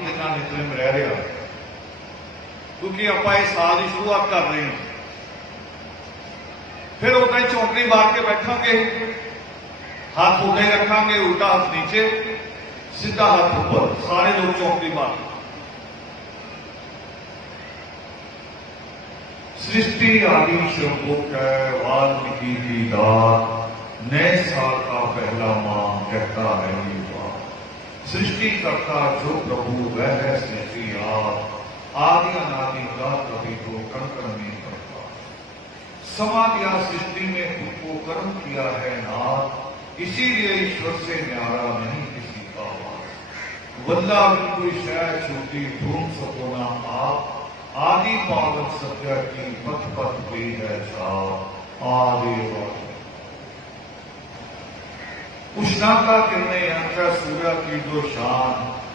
जिन्ना नितनेम रह रहा, क्योंकि आप इस साल की शुरुआत कर रहे हैं। फिर उदा ही चौंकड़ी मार के बैठांगे, हाथ उदा ही रखांगे, उल्टा हाथ नीचे, सीधा हाथ ऊपर, सारे लोग चौंकड़ी मार। सृष्टि आदि श्लोक है वाल्मीकि की दात, नए साल का पहला माह कहता है ये बात। सृष्टि करता जो प्रभु वह है सृष्टि आप, आदि अनादि का कभी को कण कण में करता। समा दिया सृष्टि में खुद को कर्म किया है नाथ, इसीलिए ईश्वर से न्यारा नहीं किसी का वास। वल्ला कोई शय छूटी ढूंढ सको ना आप, आदि पावन सत्य की पथ पथ पे है छाप। आदि उष्णता किरणें अंतर सूर्य की जो शान,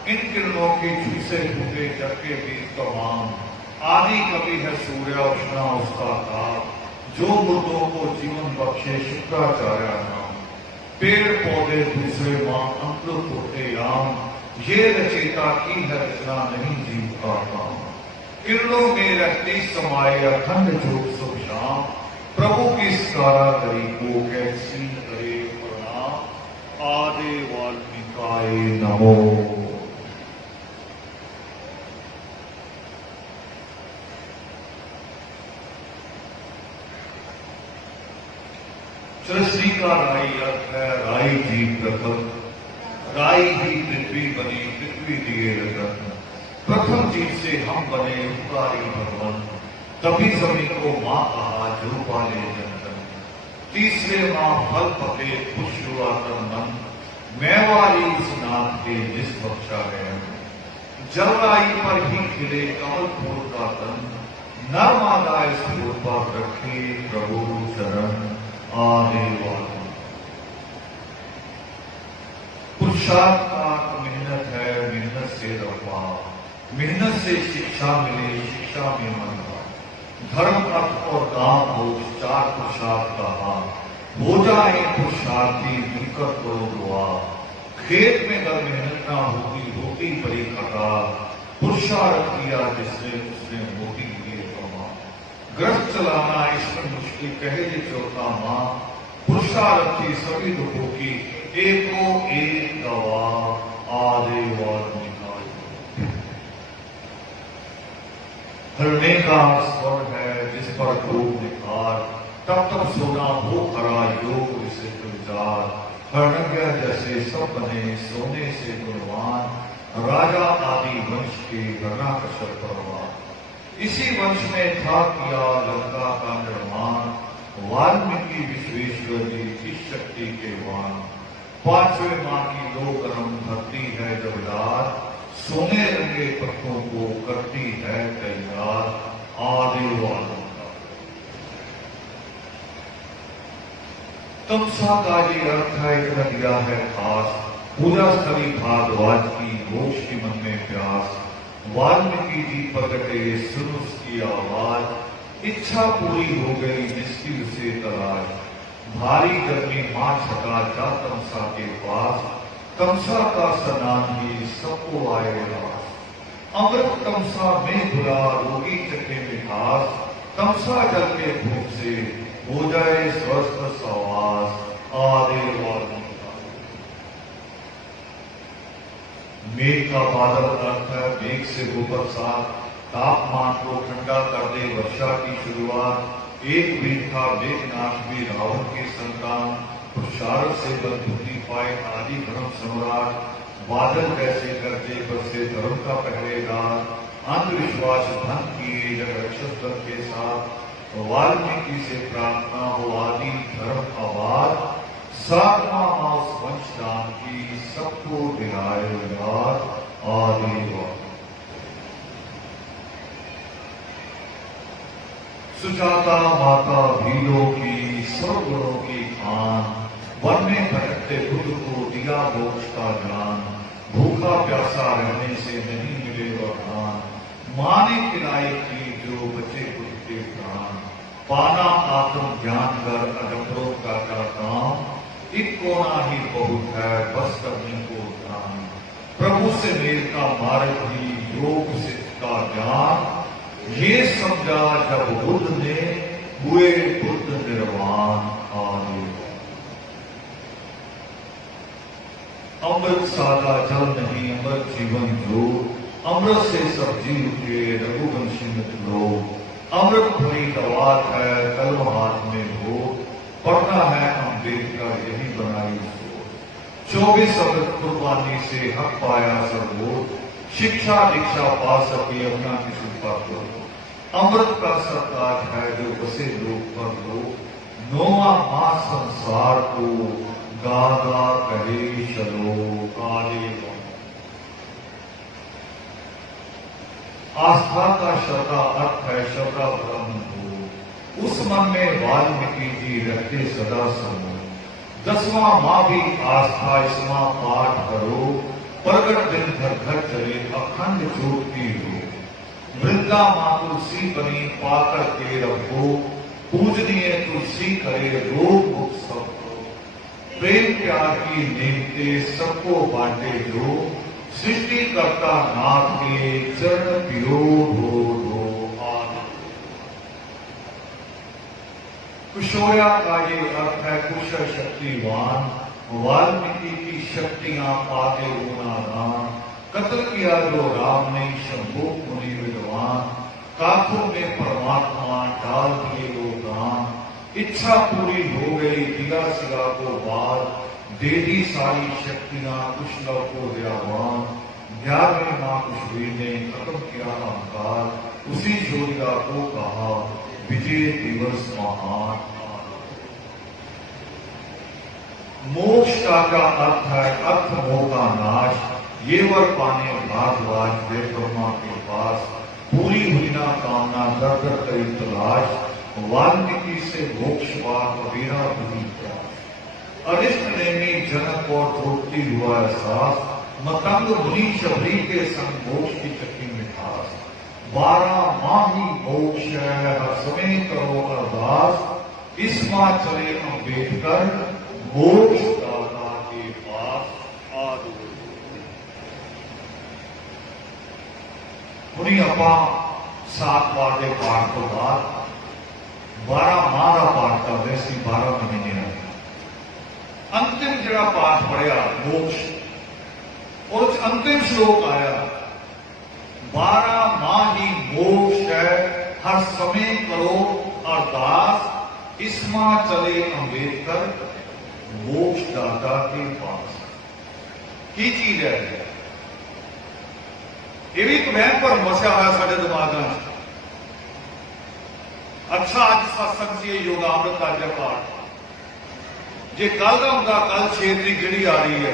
इन किरणों की झुसे फूटे चक्के भी तमाम। आदि कवि है सूर्य उष्णा उसका ताप, जो मुर्दों को जीवन बख्शे शुक्राचार्य नाम। पेड़ पौधे दूसरे मां अमृत होते आम, ये रचेता की है रचना नहीं जीव का काम। किरणों में रहती समाये अखंड जोग सुख शाम, प्रभु की स्कारा करी को कैसी करे प्रणाम। आदि वाल्मीकाय नमो। सृष्टि का राई अर्थ है राई जी प्रथम, राई ही पृथ्वी बनी, पृथ्वी दिए रतन। प्रथम जीव से हम बने उपकारी भगवान, तभी सभी को मां कहा जो पाले जनतन। तीसरे मां फल पके खुश हुआ तन मन, मैं वाली उस नाथ के जिस बख्शा है। जलराई पर ही खिले कमल फूल का तन, नर्मदा इस फूल पर रखे प्रभु चरण। आदि पुरुषार्थ का मेहनत है, मेहनत से रफा, मेहनत से शिक्षा मिले, शिक्षा में मन का। धर्म अर्थ और काम मोक्ष चार पुरुषार्थ कहा, हो जाए पुरुषार्थी मिलकर करो दुआ। खेत में अगर मेहनत ना होती होती बड़ी खता, पुरुषार्थ किया जिसने उसने मोती लिए कमा। ग्रस्त चलाना इसमें मुश्किल कहे जे चौथा मां, पुरुषार्थी सभी दुखों की एको एक दवा। आदि वाल्मीकाय। हरने का स्वर है जिस पर लोग निखार, तब तब सोना हो खरा योग विशिष्ट विचार। हरणज्ञ जैसे सब बने सोने से गुणवान, राजा आदि वंश के गणा कश्यप परवान। इसी वंश में था किया लंका का निर्माण, वाल्मीकि विश्वेश्वर जी इस शक्ति के वान। पांचवें माह की दो गर्म धरती है जब लार, सोने रंगे पत्तों को करती है तैयार। आदि वाल्मीकि। तमसा का ये अर्थ है इतना दिया है खास, पूजा स्थली भागवत की मोक्ष की मन में प्यास। वाल्मीकि जी प्रगटे सुन उसकी आवाज, इच्छा पूरी हो गई जिसकी उसे तलाश। भारी गर्मी मां छका जा तमसा के पास, तमसा का स्नान ही सबको आए रास। अमृत तमसा में घुला रोगी चटे मिठास, तमसा जल के भूख से हो जाए स्वस्थ सवास। आदि वाल्मीकि। मेघ का बादल अर्थ है मेघ से हो बरसात, तापमान को ठंडा कर दे वर्षा की शुरुआत। एक भी था मेघनाथ भी रावण के संतान, पुरुषार्थ से बलबुद्धि पाए आदि धर्म सम्राट। बादल कैसे करते बरसे धर्म का पहरेदार, अंधविश्वास भंग किए जग रक्षक दल के साथ। वाल्मीकि से प्रार्थना हो आदि धर्म आवाज, सातवां मास वंशदान की सबको दिलाए याद। आदि सुजाता माता भीलों की सब गुणों की खान, वन में भटकते बुद्ध को दिया मोक्ष का ज्ञान। भूखा प्यासा रहने से नहीं मिले वरदान, मां ने खिलाई थी जो बचे बुद्ध के प्राण। पाना आत्म ज्ञान कर अडम्बरों का काम, एक कोना ही बहुत है बस करने को ध्यान। प्रभु से मेल का मार्ग ही योग सिद्ध का ज्ञान, ये समझा जब बुद्ध ने हुए बुद्ध निर्वाण आदि। अमृत सादा जल नहीं अमृत जीवन जो, अमृत से सब्जी उठे रघुवंशी लोग। अमृत भरी दवात है कलम हाथ में हो, पढ़ना है अम्बेडकर यही बनाई सोच। 24 अमृत कुर्बानी से हक पाया सर्वोच्च, शिक्षा दीक्षा पा सके अपना किसी पर। अमृत का सत्ताज है जो बसे लोग पर लोग, नौवा मां संसार को गागा कहे चलो काले। आस्था का श्रद्धा अर्थ है श्रद्धा ब्रह्म को, उस मन में वाल्मीकि जी रखते सदा समूह। 10वां माँ भी आस्था इसमा पाठ करो, प्रगट दिन घर घर चले अखंड ज्योति हो। वृंदा माँ तुलसी बनी पाकर के रखो, पूजनीय तुलसी करे रोग मुक्त सबको। प्रेम प्यार की नेमते सबको बांटे जो, सृष्टि करता नाथ के चरण पियो ढो आन। कुशोया का ये अर्थ है कुशल शक्तिवान, वाल्मीकि की शक्तियां पाते होना दान। कत्ल किया जो राम ने शंभु मुनि विद्वान, काखों में परमात्मा डाल दिए वो दान। इच्छा पूरी हो गई दिया सिरा को बार, दे दी सारी शक्तियां कुशल को दयावान। 11वें मां कुशवीर ने खत्म किया अहंकार, उसी जोगिया को कहा विजय दिवस महान। मोक्ष का अर्थ है अर्थ मोह का नाश, ये वर पाने भागवाज वे ब्रह्मा के पास। पूरी हुई ना कामना दर दर करी तलाश, वाल्मीकि से मोक्ष पार कबीरा बुद्धि प्रयास। अरिष्ट नेमी जनक और द्रौपदी हुआ एहसास, मतंग मुनि शबरी के संग मोक्ष की चक्की मिठास। 12 माह ही मोक्ष है हर समय करो अरदास, इस माह चले अम्बेडकर मोक्ष दाता के पास आदि। हुणी अपा 7 बार के पाठ तो बाद 12 माह का पाठ करते सी 12 महीने का। अंतिम जरा पाठ पढ़िया मोक्ष, और अंतिम श्लोक आया 12 माह ही मोक्ष है हर समय करो अरदास, इसमा चले अम्बेडकर मोक्ष दाता के पास। की चीज है ये भी एक वहम पर मसिया हुआ साढ़े दिमाग में। अच्छा अज सत्संग से योगामृत का जब पाठ जे कल का होंगे, कल 6 तरीक जी आ रही है,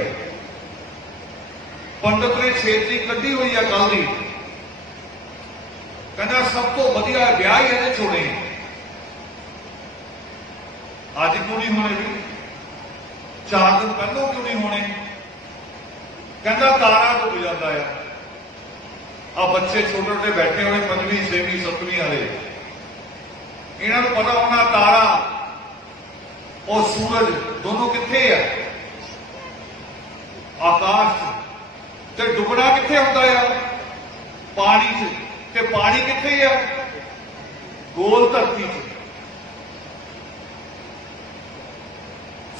पंडित ने 6 तरीक कढ़ी हुई है कल की, कहना सब तो वधिया ब्याह ही है छोड़े, अज क्यों नहीं होने भी, 4 दिन पहलों क्यों नहीं होने, कहना तारा तो हो जाता है। अब बच्चे छोटे छोटे बैठे हुए 5वीं 6वीं 7वीं वाले, इन्होंने पता होना तारा और सूरज दोनों किथे है, आकाश ते डुबना किथे होता है, पानी च, ते पानी किथे है, गोल धरती च।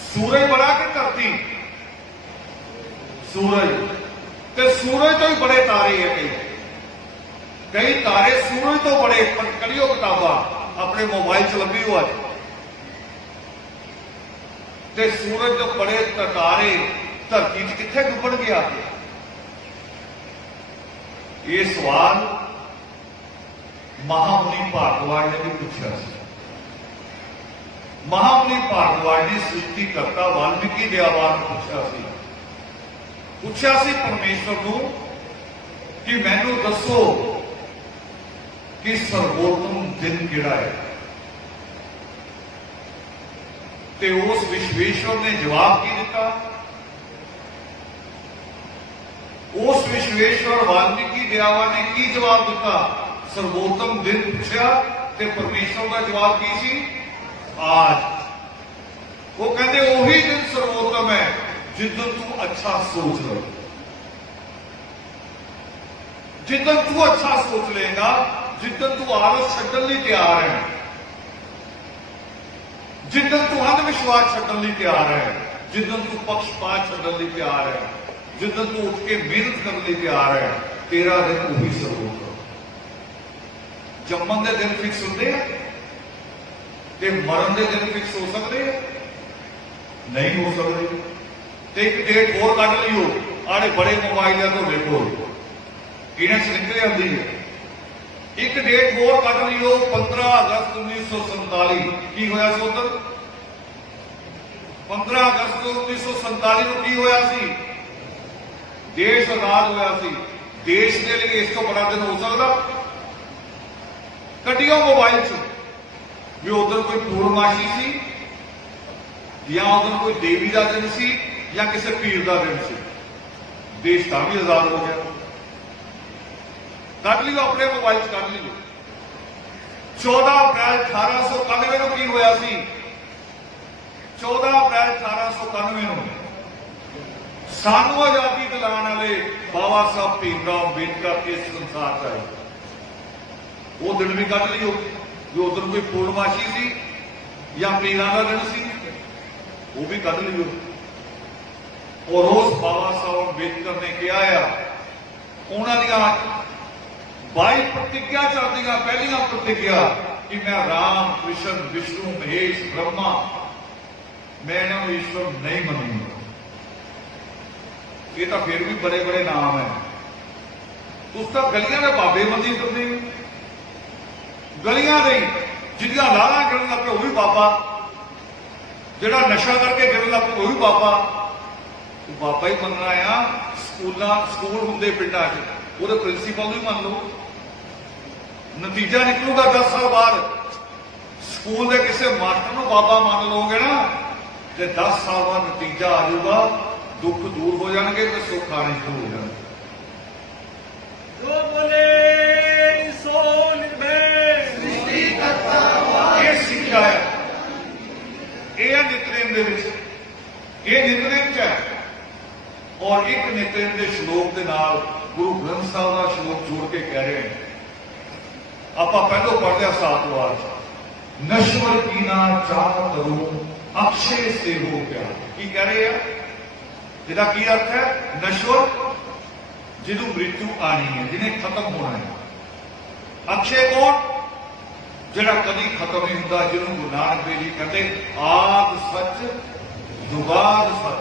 सूरज बड़ा कि धरती, सूरज, ते सूरज तो ही बड़े तारे है, कई तारे सूरज तो बड़े, पर करियो किताबा अपने मोबाइल च लगी हो अज, ते सूरज जो बड़े तारे धरती च किथे डुबण गया। ये सवाल महामुनि भारद्वाज ने भी पूछा। महामुनि भारद्वाज ने सृष्टि करता वाल्मीकि दयावान पूछा सी परमेश्वर को कि मैनू दसो कि सर्वोत्तम दिन किहड़ा है, ते उस विश्वेश्वर ने जवाब की दिता। उस विश्वेश्वर वाल्मीकि दयावान ने की जवाब दिता, सर्वोत्तम दिन पूछा, ते परमेश्वर का जवाब की सी आज। वो कहते वही दिन सर्वोत्तम है जिस दिन तू अच्छा सोच लो। जिदन तू अच्छा सोच लेगा, जिदन तू आलस छड्डण लई तैयार है, जिदन तू अंधविश्वास छड्डण लई तैयार है, जिदन तू पक्षपात छड्डण लई तैयार है, जिदन तू उठ के मेहनत करने लई तैयार है, तेरा दिन उही शुरू होगा। जम्मन के दिन फिक्स होंगे ते मरण के दिन फिक्स हो सकते नहीं हो सकते। तो एक डेट होर कढ़ लियो, आड़े बड़े मोबाइल है तुहाडे कोल, इन्हां च निकल आती है। एक डेट होर कढ़ लियो, 15 अगस्त 1947 की होया सी उधर? 15 अगस्त 1947 को की होया सी? देश आजाद होया सी। देश के लिए इस तो बड़ा दिन हो सकता? कटियो मोबाइल च भी उधर कोई पूर्णमासी सी या उधर कोई देवी का दिन सी या किसी पीर का दिन सी, देश का भी आजाद हो गया। कट लियो अपने मोबाइल च कट लियो। 14 अप्रैल 1891 को की होया सी? 14 अप्रैल 1891 को सानू आजादी दिलाने वाले बाबा साहब भीमराव अंबेडकर इस संसार च आए। वो दिन भी कट लियो जो उधर कोई पूर्णमासी सी या पीरां का दिन सी, वो भी कट लियो। और उस बाबा साहब अंबेडकर ने कहा है, उन्होंने 22 प्रतिज्ञा चलदियां पहलियां प्रतिज्ञा कि मैं राम कृष्ण विष्णु महेश ब्रह्मा, मैं इन्होंने ईश्वर नहीं मनूंगा। ये तो फिर भी बड़े बड़े नाम है। उस तक गलियां के बाबे मंदी करते, गलियां नहीं जिहदियां लाला गिरन लग पे वह भी बाबा, जिहड़ा नशा करके गिरन लग पे वह भी बाबा। तो बाबा ही मनना आ। स्कूल होंगे पिंडां च, वो प्रिंसीपल भी मान लो, नतीजा निकलूगा 10 साल बाद स्कूल के किसी मास्टर को बाबा मान लोगे ना, तो 10 साल बाद नतीजा आ जाऊगा, दुख दूर हो जाएंगे तो सुख आने शुरू हो जाएंगे। ये सिक्ख्या है, यह नितनेम दे विच, ये नितनेम च है। और एक नितनेम के श्लोक के नाल गुरु ग्रंथ साहब का श्लोक जोड़ के कह रहे हैं। आप पहलो पढ़ लिया 7 बार, नश्वर की ना चाह करूं अक्षय से हो प्यार। की कह रहे हैं? जिहदा की अर्थ है? नश्वर जिन्हों मृत्यु आनी है, जिन्हें खत्म होना है। अक्षय कौन? जिहड़ा कभी खत्म नहीं होता, जिन्होंने गुरु नानक देव जी कहते आद सच जुगाद सच।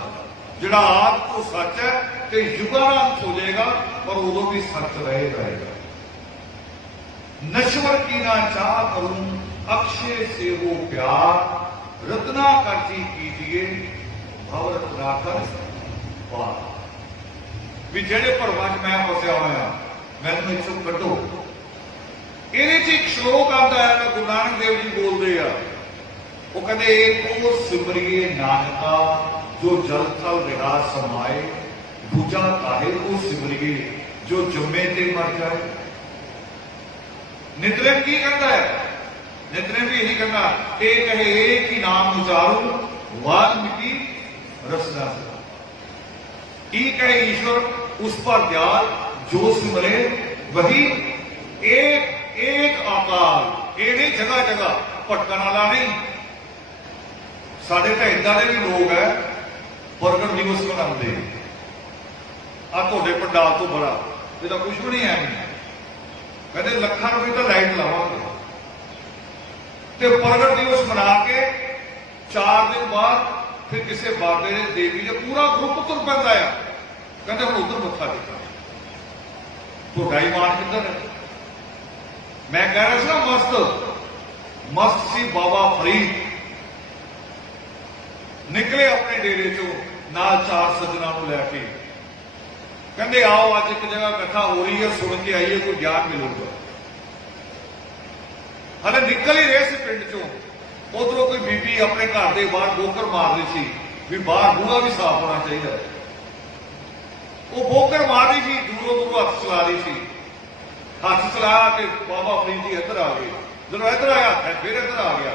जिहड़ा आद तो सच है तो युगांत हो जाएगा, पर उदों भी सच रहेगा। नश्वर की ना चाह करूं अक्षय से वो प्यार, रत्ना करती कीजिए भव रत्ना कर पार। भी जेड़े भरमां च मैं फसिया होया, मैनूं इत्थों कड्ढो। ਇਹਦੇ ਚ ਇੱਕ ਸ਼ਲੋਕ ਆਉਂਦਾ ਹੈ, ਗੁਰੂ ਨਾਨਕ ਦੇਵ ਜੀ ਬੋਲਦੇ ਆ। ਉਹ ਕਹਿੰਦੇ ਏਕੋ ਸਿਮਰਿਏ ਨਾਨਕਾ ਜੋ ਜਲ ਥਲ ਰਿਹਾ ਸਮਾਏ, ਦੂਜਾ ਕਾਹੇ ਕੋ ਸਿਮਰਿਏ ਜੋ ਜੰਮੇ ਤੇ ਮਰ ਜਾਏ। ਨਿਤਨੇਮ ਕੀ ਕਹਿੰਦਾ ਹੈ? ਨਿਤਨੇਮ ਵੀ ਇਹੀ ਕਹਿੰਦਾ, ਇਹ ਕਹੇ ਏਕ ਹੀ ਨਾਮ ਉਚਾਰੂ वाल्मीकि रसना से। एक है ईश्वर, उस पर ध्यान जो सिमरे वही एक एक आकार। ये नहीं जगह जगह भटकन वाला नहीं। साढ़े तो इदा के भी लोग है प्रगट दिवस मनाते, आ थोड़े पंडाल तो बड़ा ये कुछ भी नहीं है। कहते लखा रुपये तो लाइट लावांगे, तो प्रगट दिवस मना के 4 दिन बाद फिर किसी बाबे ने देवी ने पूरा ग्रुप तुर पैदा है। कहते हम उधर मत्था टेका, ਤੁਹਾਡਾ ईमान किधर है? मैं कह रहा था मस्त मस्त सी बाबा फरीद निकले अपने डेरे चो नाल 4 सज्जना को लैके। कहते आओ अज एक जगह कथा हो रही है, सुन के आइए कोई ज्ञान मिलेगा। हले निकल ही रहे थे पिंड चो, उधरों कोई बीबी अपने घर के बाहर बोकर मार रही थी भी बाहर बूहा भी साफ होना चाहिए। वो बोकर मार रही थी, दूरों दूरों हथ चला रही थी। हथ चला के बाबा फरीद जी इधर आ गए, जब इधर आया हथ फिर इधर आ गया।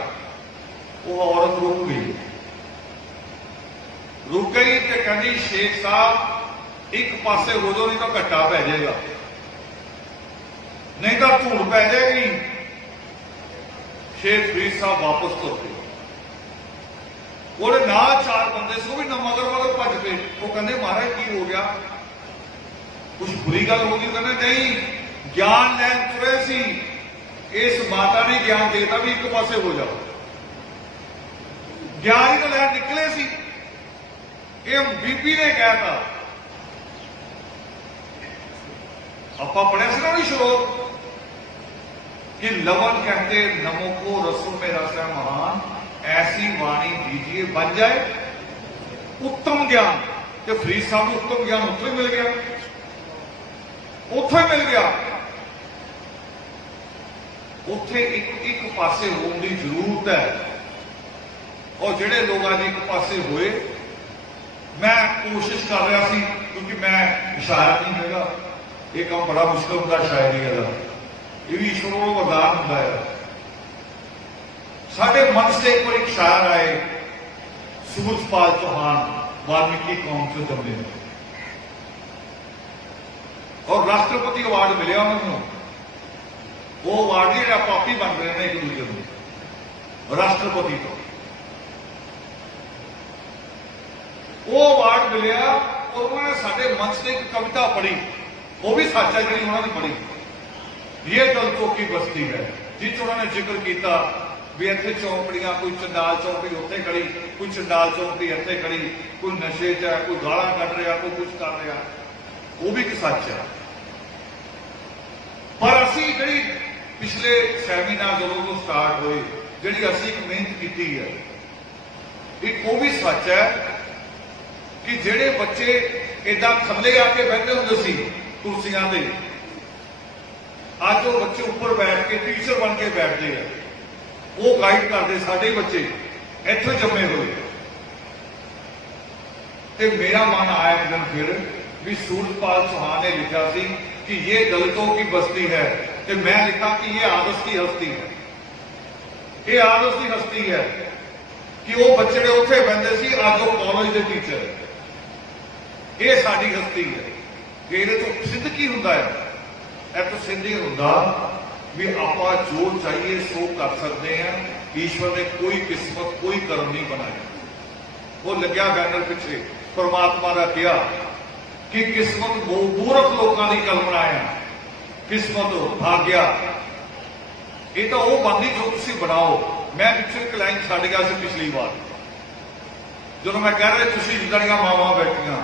वो औरत रुक गई तो कहती शेख साहब एक पासे हो जाओ नहीं तो घट्टा पै जाएगा। नहीं तो धूड़ पै जाएगी। शेख फरीद साहब वापस तुर गए। ਉਹਦੇ ਨਾਲ 4 ਬੰਦੇ ਸੀ, ਉਹ ਵੀ ਨਾ ਮਗਰ ਭੱਜ ਪਏ। ਉਹ ਕਹਿੰਦੇ ਮਹਾਰਾਜ ਕੀ ਹੋ ਗਿਆ, ਕੁਛ ਬੁਰੀ ਗੱਲ ਹੋ ਗਈ? ਕਹਿੰਦੇ ਨਹੀਂ, ਗਿਆਨ ਲੈਣ ਤੁਰੇ ਸੀ, ਇਸ ਮਾਤਾ ਨੇ ਗਿਆਨ ਦੇਤਾ ਵੀ ਇੱਕ ਪਾਸੇ ਹੋ ਜਾਓ। ਗਿਆਨ ਹੀ ਤਾਂ ਲੈਣ ਨਿਕਲੇ ਸੀ, ਇਹ ਬੀਬੀ ਨੇ ਕਹਿਤਾ। ਆਪਾਂ पढ़िया ਸੀ ना श्लोक कि लवन कहते नमो को रसों में रस है महान, ऐसी वाणी दीजिए बन जाए उत्तम ज्ञान। तो फरीद साहब को उत्तम ज्ञान उत्थों ही मिल गया, उत्थों ही मिल गया। उत्थे एक पासे होने की जरूरत है। और जिहड़े लोग अज एक पासे होए, मैं कोशिश कर रहा सी, क्योंकि मैं शायर नहीं हैगा, ये काम बड़ा मुश्किल होता शायरी का, ये भी ईश्वर को वरदान होता है। साढ़े मंच से एक बार एक शायर आए, सूरजपाल चौहान, वाल्मीकि कौम से जमे, और राष्ट्रपति अवार्ड मिले उन्होंने। वो अवार्ड जो पापी बन रहे हैं एक दूसरे को राष्ट्रपति को, वो अवार्ड मिले। और उन्होंने साढ़े मंच से एक कविता पढ़ी, वो भी सच है जी उन्होंने पढ़ी। ये दलितों की बस्ती है, जिस उन्होंने जिक्र किया भी इतने चौंपड़ियां, कोई चंडाल चौंपड़ी उत्थे खड़ी, कोई चंडाल चौंपड़ी इतने खड़ी, कोई नशे च है, कोई गाला कट रहा, कोई कुछ कर रहा, वो भी एक सच है। पर असी जी पिछले सैमीनार जो स्टार्ट हुए, जी असी एक मेहनत की है, एक वो भी सच है कि जेडे बच्चे इदा थले आके बैठे होंगे सी कुर्सियां से, अज वो बच्चे ऊपर बैठ के टीचर बन के बैठते हैं, वो गाइड करते साढ़े बच्चे इत्थे जमे हुए। तो मेरा मन आया एक दिन फिर भी सूरजपाल चौहान ने लिखा सी कि ये दलितों की बस्ती है, तो मैं लिखा कि ये आदर्श की हस्ती है, ये आदर्श की हस्ती है कि वो बच्चे उत्थे बहते सी, अज वो कॉलेज के टीचर, ये साडी हस्ती है। ये तो सिद्ध की होंदा है, यह तो सिद्ध ही होंदा भी आपा जो चाहिए सो कर सकते हैं। ईश्वर ने कोई किस्मत कोई कर्म नहीं बनाया। वो लग्या बैनर पिछे परमात्मा का कहा कि किस्मत मूर्ख लोगों की कल बनाया, किस्मत भाग्या ये तो वो बनती जो तुम बनाओ। मैं पिछले एक लाइन छड़ गया से पिछली बार, जो मैं कह रहा तुम जिदा मावां बैठिया,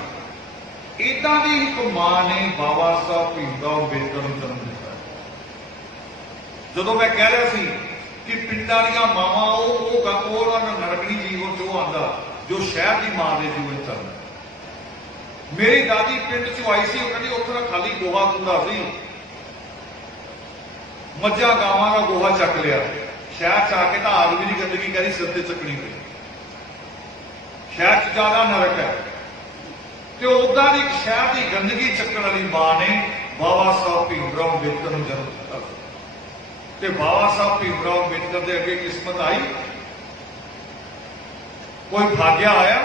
इदा की एक मां ने बाबा साहब भीमराव अंबेडकर को जन्म दिता। जो मैं कह रहा सी कि पिंडां दी मावां नरकनी जीवन जो आंदा जो शहर की मां के जीवन चलता। मेरी दादी पिंड चो आई सी, कहती उत्थे खाली गोहा कूड़ा सी, मझां गावां का गोहा चक लिया, शहर च आके तो आदमी की गंदगी कहती सिर से चकनी पई। शहर च ज्यादा नरक है, तो उदा की शहर की गंदगी चकन वाली मां ने बाबा साहब भीमराव अंबेडकर को जन्म दिता। तो बाबा साहब भीमराव अंबेडकर के अगे किस्मत आई, कोई भाग्या आया,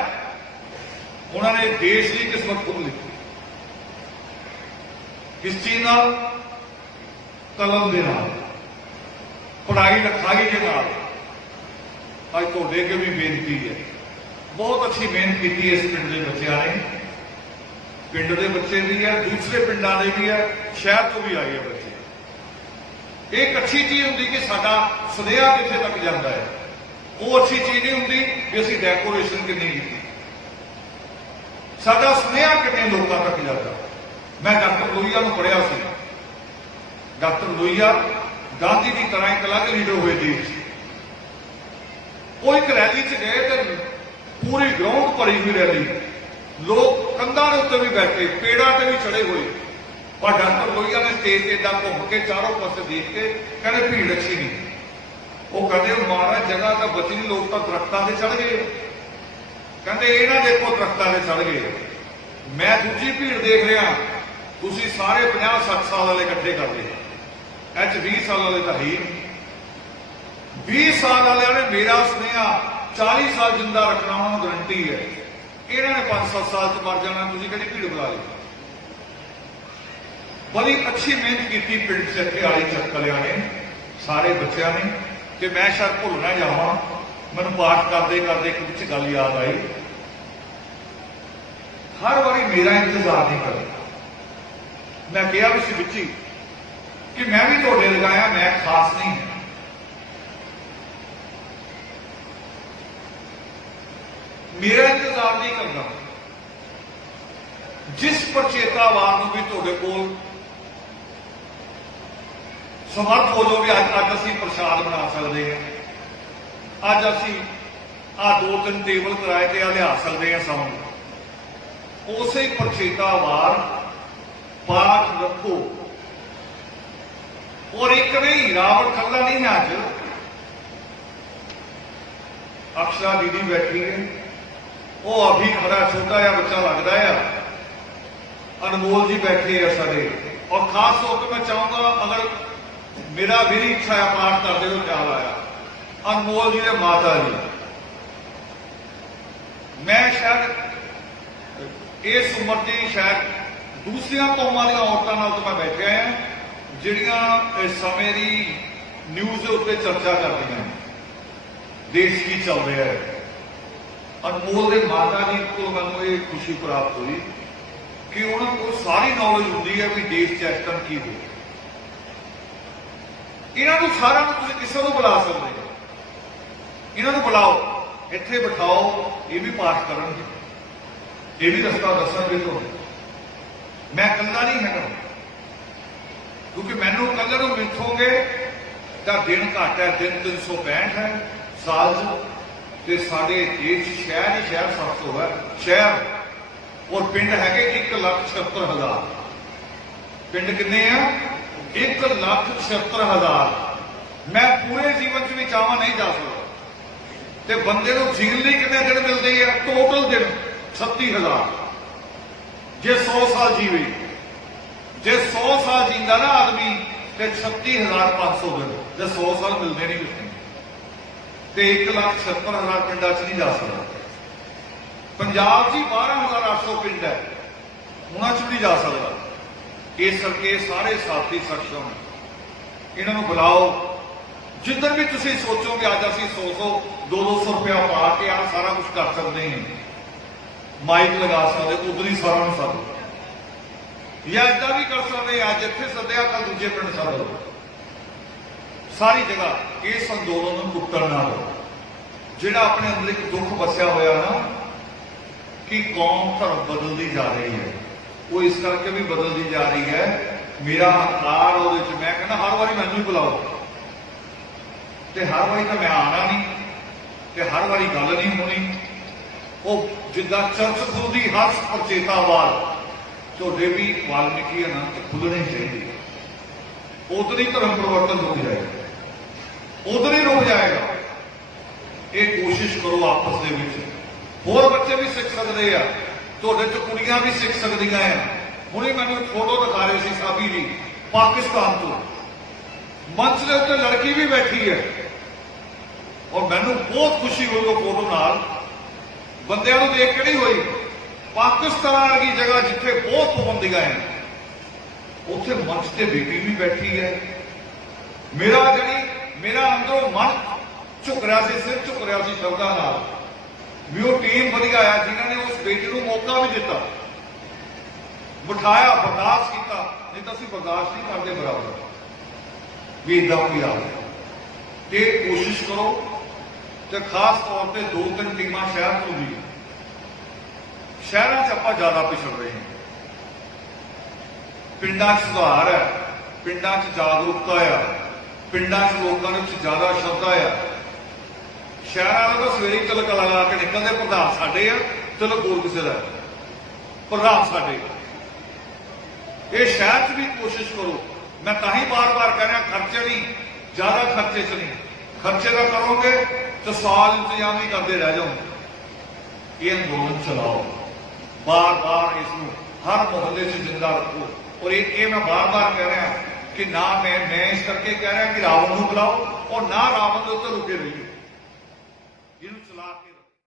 उन्होंने देश की किस्मत खुद लिखी। किस चीज नाल? कलम के नाल, पढ़ाई लिखाई के नाल। अज तुहाडे अगे भी बेनती है, बहुत अच्छी मेहनत की इस पिंड के बच्चों ने, पिंड के बच्चे भी है, दूसरे पिंडों के भी है, शहर तो भी आए हैं बच्चे। एक अच्छी चीज होंगी कि साडा सुनेहा कित्थे तक जाता है, वो अच्छी चीज नहीं होंगी कि असीं डेकोरेशन कितनी की, साडा सुनेहा कितने लोगों तक जाता। मैं डॉक्टर लोहिया को पढ़िया सी, डॉक्टर लोहिया गांधी की तरह एक अलग लीडर हुए देश। वो एक रैली च गए तो पूरी ग्राउंड भरी हुई रैली, लोग कंधा के उत्ते भी बैठे, पेड़ा से भी चढ़े हुए, पर डॉक्टर लोहिया ने स्टेज से इदा घूम के चारों पासे देख के कहते भीड़ अच्छी नहीं। वो कहते महाराज जगह तो बची नहीं, लोग तो दरख्तों से चढ़ गए, कहते ये ना देखो दरख्तों से चढ़ गए, मैं दूजी भीड़ देख रहा, तुसी सारे 50-60 साल वाले इकट्ठे कर दिए, एच 20 साल वाले तो है ही 20 साल वाले ने मेरा सुनिया 40 साल जिंदा रखना उन्होंने गारंटी है, इन्होंने 5-7 साल च मर जाना, तुम कहती भीड़ बुला ली। बड़ी अच्छी मेहनत की पिंड से आली चक्कलिया ने सारे बच्चों ने कि मैं शायद भुल ना जावा मैं पाठ करते करते कुछ गल याद आई हर बारी मेरा इंतजार नहीं करता मैं कहा भी बिची कि मैं भी थोड़े लगाया मैं खास नहीं है मेरा इंतजार नहीं करना जिस प्रचेतावान भी थोड़े को समर्थ हो जाओ भी अज असी प्रसाद बना सकते हैं अज असी आ 2-3 टेबल किराए ते लिया सकते हैं सौ उस प्रचेतावार पाठ रखो और एक नहीं रावण कला नहीं है अज अक्षरा दीदी बैठी है वो अभी खड़ा छोटा जहा बच्चा लगता है अनमोल जी बैठे है सारे और खास तौर पर मैं चाहूंगा अगर मेरा भी इच्छा है पाठ करते हो ख्याल आया अनमोल जी ने माता जी मैं शायद इस उम्र की शायद दूसरिया कौमां दी औरतों नाल तो मैं बैठे हैं जिहड़ियां इस समय की न्यूज़ के उत्ते चर्चा करदियां देश की चल रहा है अनमोल के माता जी को मैं ये खुशी प्राप्त हुई कि उन्होंने को सारी नॉलेज होती है भी देश च इस टाइम की हो इन्हों सारा किसी को बुला सकते हो इन्हों बुलाओ इत्थे बिठाओ ये भी पाठ करनगे ये भी रस्ता दसणगे तो मैं कल्ला नहीं है क्योंकि मैनू कल्ले को मिथोगे तो दिन घट है दिन 365 है साल ते साडे देश शहर ही शहर 700 है शहर और पिंड है 1,76,000 पिंड किन्ने आ 1,76,000 मैं पूरे जीवन च भी चाहवा नहीं जा सकता ते बंदे को जीवन लिए कितने दिन मिलते हैं टोटल दिन 36,000 जे 100 साल जीवे जे 100 साल जींदा ना आदमी ते 36,500 दिन जे 100 साल मिलते नहीं किसी ते 1,76,000 पिंडा च नहीं जा सकता पंजाब जी 12,800 पिंड है उन्हां च भी जा सकता इस करके सारे साथी सक्षम इन्हों बुलाओ जिधर भी तुम सोचोगे अज असी 100-200 रुपया पा के आ सारा कुछ कर सकते हैं माइक लगा सकते उधर ही सारा सद या इदा भी कर सकते अज इतने सद्या कल दूजे पिंड सद लो सारी जगह इस अंदोलन को कुट्टण ना हो जिहड़ा अपने अंदर एक दुख बसिया होया ना कि कौम धर्म बदलती जा रही है वो इस करके भी बदलती जा रही है मेरा हंकार मैं कहना हर बारी मैनू ही बुलाओ तो हर बारी तो मैं आना नहीं तो हर बारी गल नहीं होनी वो जिदा चर्च खुलती हर प्रचेतावार थोड़े भी वाल्मीकि अनंत खुलने चाहिए उधर ही धर्म परिवर्तन हो जाएगा उधर ही रुक जाएगा ये कोशिश करो आपस के होर बच्चे भी सीख सकते हैं थोड़े तो कुड़ियां भी सीख सकदियां हैं हुणे मैंने फोटो दिखा रहे थे साबी जी पाकिस्तान तो मंच के उत्ते लड़की भी बैठी है और मैनू बहुत खुशी हुई वो फोटो नाल बंदियां नूं देख के नहीं हुई पाकिस्तान की जगह जिथे बहुत पाबंदियां हैं उत्थे मंच से बेटी भी बैठी है मेरा मेरा अंदरों मन झुक रहा से सिर झुक रहा से शब्दों नाल भी वो टीम वधिया आया जिन्होंने उस बेटी को मौका भी दिता बिठाया बर्दाश्त किया नहीं तो असं बर्दाश्त नहीं करते बराबर भी इदा कोई आ गया कोशिश करो तो खास तौर पर 2-3 टीमां शहर तो भी शहरों च आप ज्यादा पिछड़ रहे हैं पिंडा सुधार है पिंडा जागरूकता है पिंडा लोगों में ज्यादा श्रद्धा है शहर वाले तो सवेरे तिलक लगा के निकलते प्रधान साडे आ तिलक होर किसी का प्रधान साडे ये शहर च भी कोशिश करो मैं तां ही बार बार कह रहा खर्चे नहीं ज्यादा खर्चे च नहीं खर्चे का करोगे तो साल इंतजाम ही करते रह जाओ ये अंदोलन चलाओ बार बार इसको हर मोहल्ले से जिंदा रखो और ये मैं बार बार कह रहा कि ना मैं इस करके कह रहा कि रावण को बुलाओ और ना रावण के उत्ते रुके रहिए